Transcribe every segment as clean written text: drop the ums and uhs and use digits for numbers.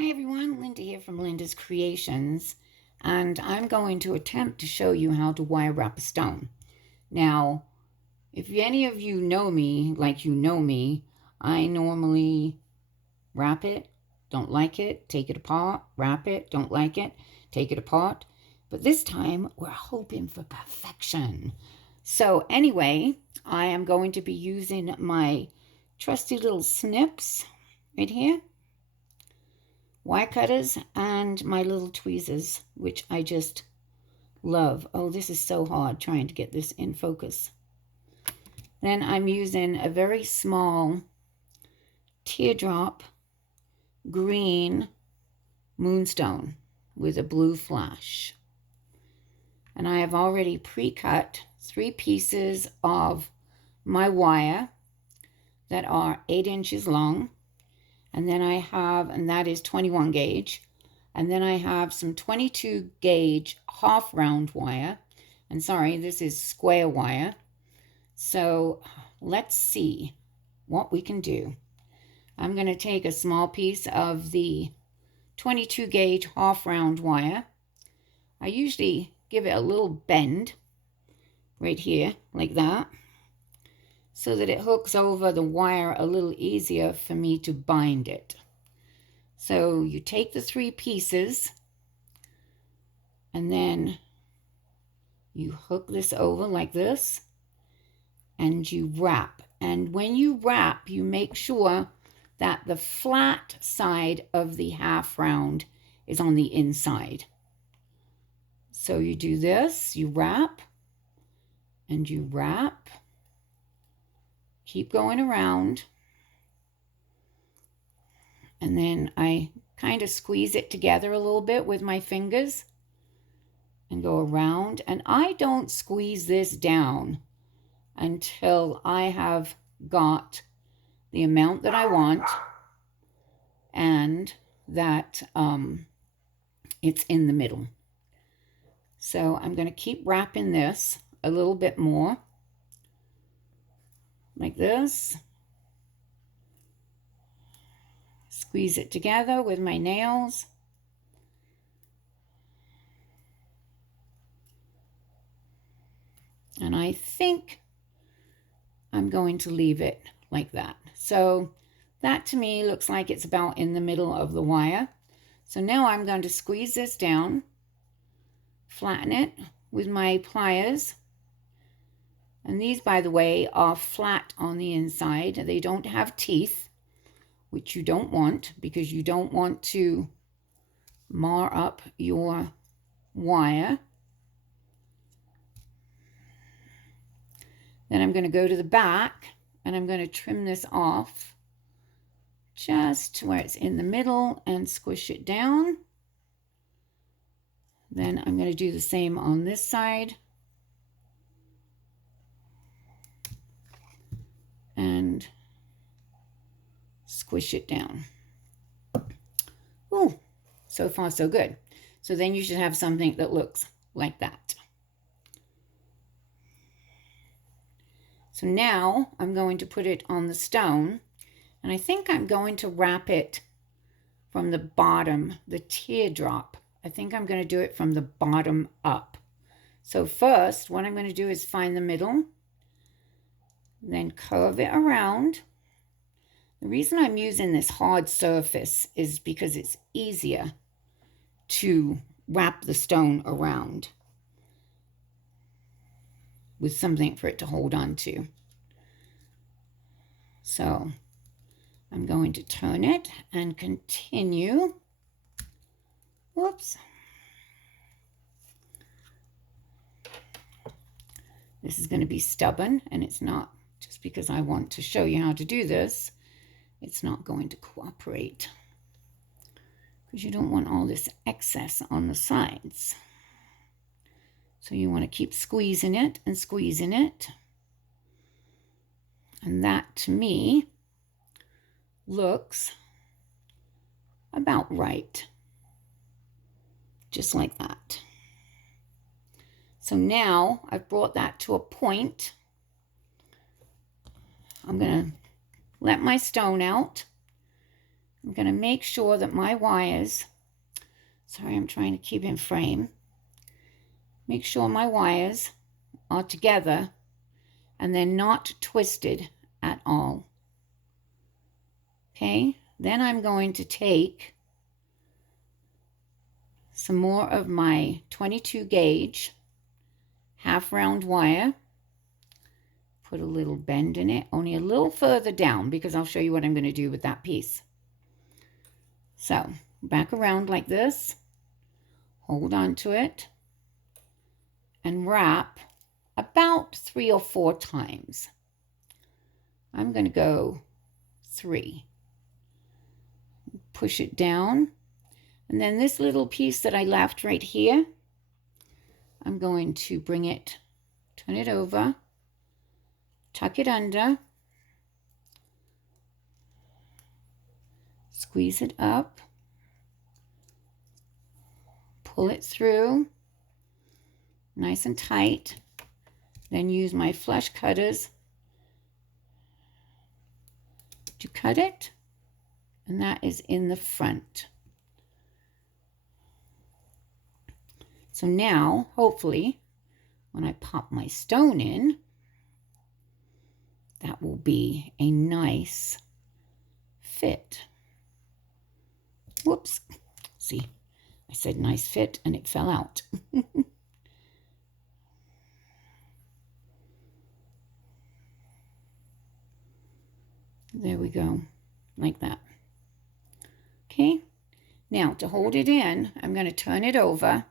Hi everyone, Linda here from Linda's Creations, and I'm going to attempt to show you how to wire wrap a stone. Now, if any of you know me like you know me, I normally wrap it, don't like it, take it apart, wrap it, don't like it, take it apart. But this time, we're hoping for perfection. So anyway, I am going to be using my trusty little snips right here, wire cutters, and my little tweezers, which I just love. Oh, this is so hard trying to get this in focus. Then I'm using a very small teardrop green moonstone with a blue flash. And I have already pre-cut 3 pieces of my wire that are 8 inches long. And then I have, and that is 21 gauge. And then I have some 22 gauge half round wire. And sorry, this is square wire. So let's see what we can do. I'm going to take a small piece of the 22 gauge half round wire. I usually give it a little bend right here, like that, so that it hooks over the wire a little easier for me to bind it. So you take the 3 pieces and then you hook this over like this and you wrap. And when you wrap, you make sure that the flat side of the half round is on the inside. So you do this, you wrap and you wrap. Keep going around. And then I kind of squeeze it together a little bit with my fingers and go around. And I don't squeeze this down until I have got the amount that I want and that it's in the middle. So I'm going to keep wrapping this a little bit more, like this. Squeeze it together with my nails. And I think I'm going to leave it like that. So that to me looks like it's about in the middle of the wire. So now I'm going to squeeze this down, flatten it with my pliers. And these, by the way, are flat on the inside. They don't have teeth, which you don't want because you don't want to mar up your wire. Then I'm going to go to the back and I'm going to trim this off just where it's in the middle and squish it down. Then I'm going to do the same on this side. And squish it down. Ooh, so far so good. So then you should have something that looks like that. So now I'm going to put it on the stone, and I think I'm going to wrap it from the bottom, the teardrop. I think I'm going to do it from the bottom up. So first, what I'm going to do is find the middle, then curve it around. The reason I'm using this hard surface is because it's easier to wrap the stone around with something for it to hold on to. So I'm going to turn it and continue. Whoops. This is going to be stubborn, and it's not just because I want to show you how to do this. It's not going to cooperate because you don't want all this excess on the sides. So you want to keep squeezing it and squeezing it. And that, to me, looks about right. Just like that. So now I've brought that to a point. I'm going to let my stone out. I'm going to make sure that my wires, sorry, I'm trying to keep in frame. Make sure my wires are together and they're not twisted at all. Okay, then I'm going to take some more of my 22 gauge half round wire, put a little bend in it, only a little further down because I'll show you what I'm going to do with that piece. So back around like this, hold on to it, and wrap about 3 or 4 times. I'm going to go 3. Push it down, and then this little piece that I left right here, I'm going to bring it, turn it over, tuck it under, squeeze it up, pull it through nice and tight, then use my flush cutters to cut it, and that is in the front. So now, hopefully, when I pop my stone in, that will be a nice fit. Whoops. See, I said nice fit and it fell out. There we go, like that. Okay, now to hold it in, I'm going to turn it over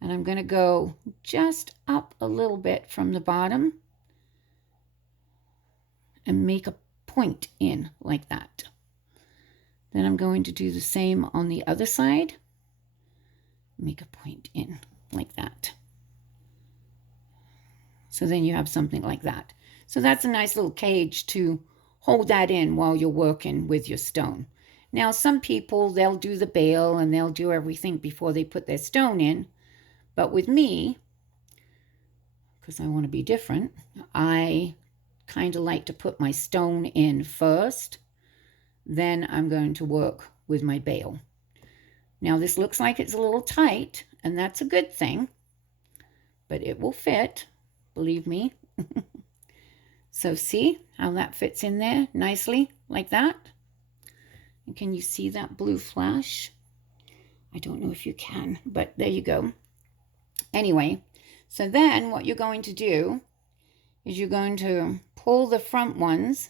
and I'm going to go just up a little bit from the bottom and make a point in like that. Then I'm going to do the same on the other side. Make a point in like that. So then you have something like that. So that's a nice little cage to hold that in while you're working with your stone. Now, some people, they'll do the bale and they'll do everything before they put their stone in. But with me, because I want to be different, I kind of like to put my stone in first. Then I'm going to work with my bale. Now, this looks like it's a little tight, and that's a good thing. But it will fit, believe me. So see how that fits in there nicely, like that? And can you see that blue flash? I don't know if you can, but there you go. Anyway, so then what you're going to do is you're going to pull the front ones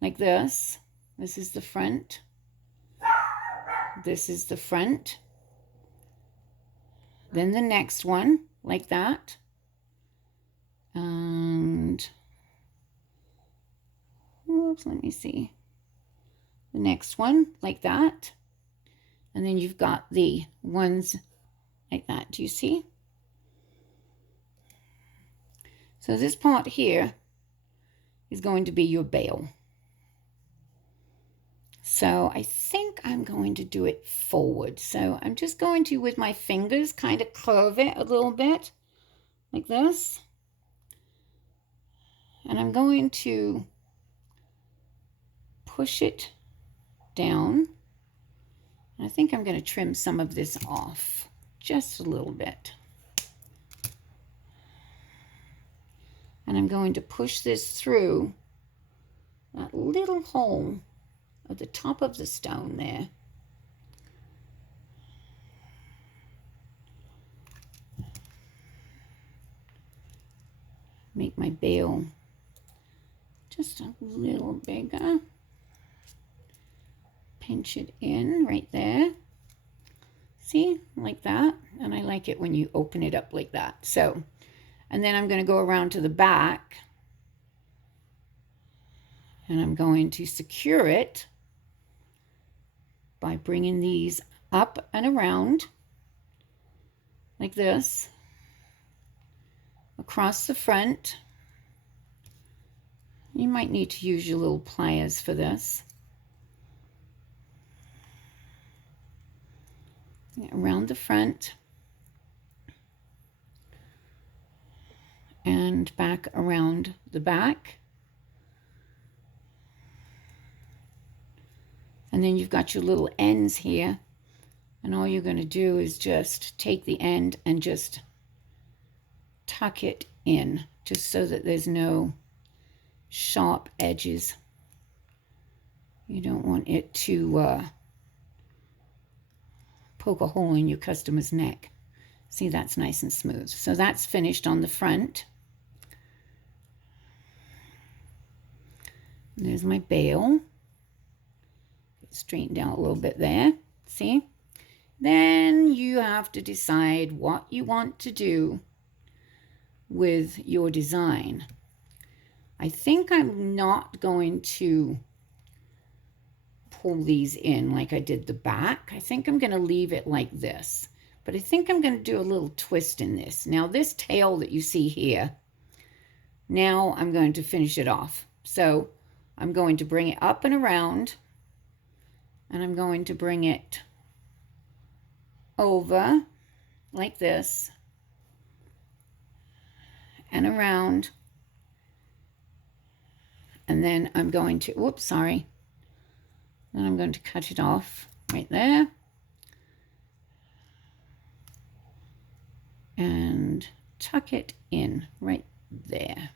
like this. This is the front. This is the front. Then the next one, like that. And, whoops, let me see. The next one, like that. And then you've got the ones like that. Do you see? So this part here is going to be your bale. So I think I'm going to do it forward. So I'm just going to, with my fingers, kind of curve it a little bit, like this. And I'm going to push it down. I think I'm going to trim some of this off, just a little bit. And I'm going to push this through that little hole at the top of the stone there. Make my bale just a little bigger. Pinch it in right there. See, like that. And I like it when you open it up like that. So, and then I'm going to go around to the back. And I'm going to secure it by bringing these up and around like this, across the front. You might need to use your little pliers for this. Around the front and back around the back. And then you've got your little ends here. And all you're going to do is just take the end and just tuck it in, just so that there's no sharp edges. You don't want it to poke a hole in your customer's neck. See, that's nice and smooth. So that's finished on the front. And there's my bail. Straightened out a little bit there. See? Then you have to decide what you want to do with your design. I think I'm not going to pull these in like I did the back. I think I'm going to leave it like this. But I think I'm going to do a little twist in this. Now this tail that you see here, now I'm going to finish it off. So I'm going to bring it up and around, and I'm going to bring it over like this and around, and then I'm going to, whoops, sorry. Then I'm going to cut it off right there. And tuck it in right there.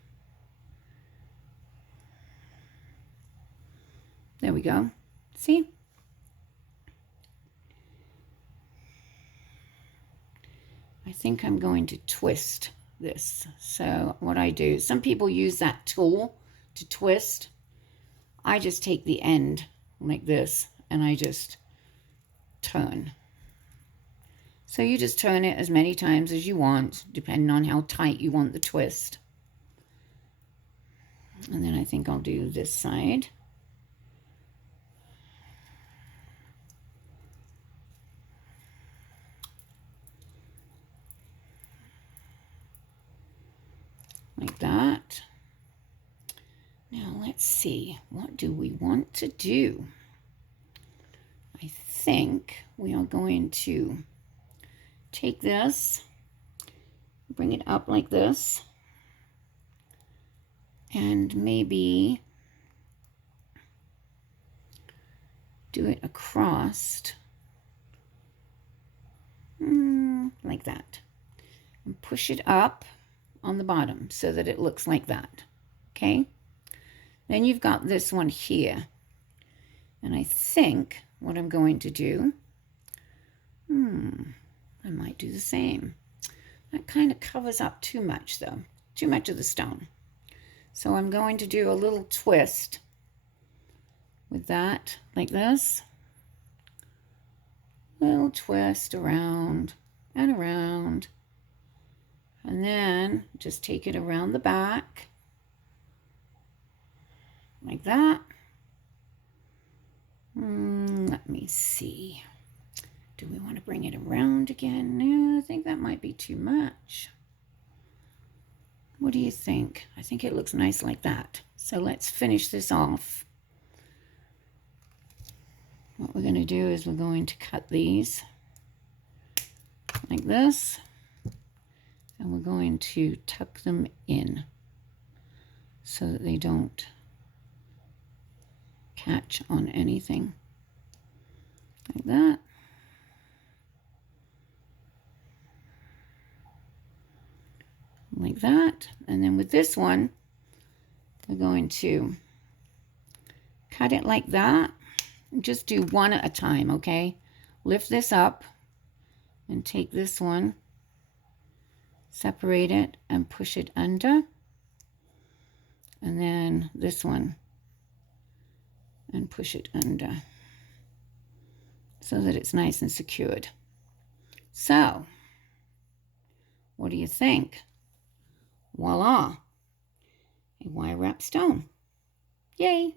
There we go. See? I think I'm going to twist this. So what I do, some people use that tool to twist. I just take the end like this and I just turn. So you just turn it as many times as you want, depending on how tight you want the twist. And then I think I'll do this side. Like that. Now let's see, what do we want to do? I think we are going to take this, bring it up like this, and maybe do it across like that, and push it up on the bottom so that it looks like that. Okay, then you've got this one here, and I think what I'm going to do, I might do the same. That kind of covers up too much though, too much of the stone. So I'm going to do a little twist with that, like this. Little twist around and around. And then just take it around the back, like that. Let me see. Do we want to bring it around again? No, I think that might be too much. What do you think? I think it looks nice like that. So let's finish this off. What we're going to do is we're going to cut these like this. And we're going to tuck them in so that they don't catch on anything. Like that. Like that. And then with this one, we're going to cut it like that. Just do one at a time, okay? Lift this up and take this one, separate it and push it under. And then this one and push it under so that it's nice and secured. So, what do you think? Voila, a wire wrap stone. Yay!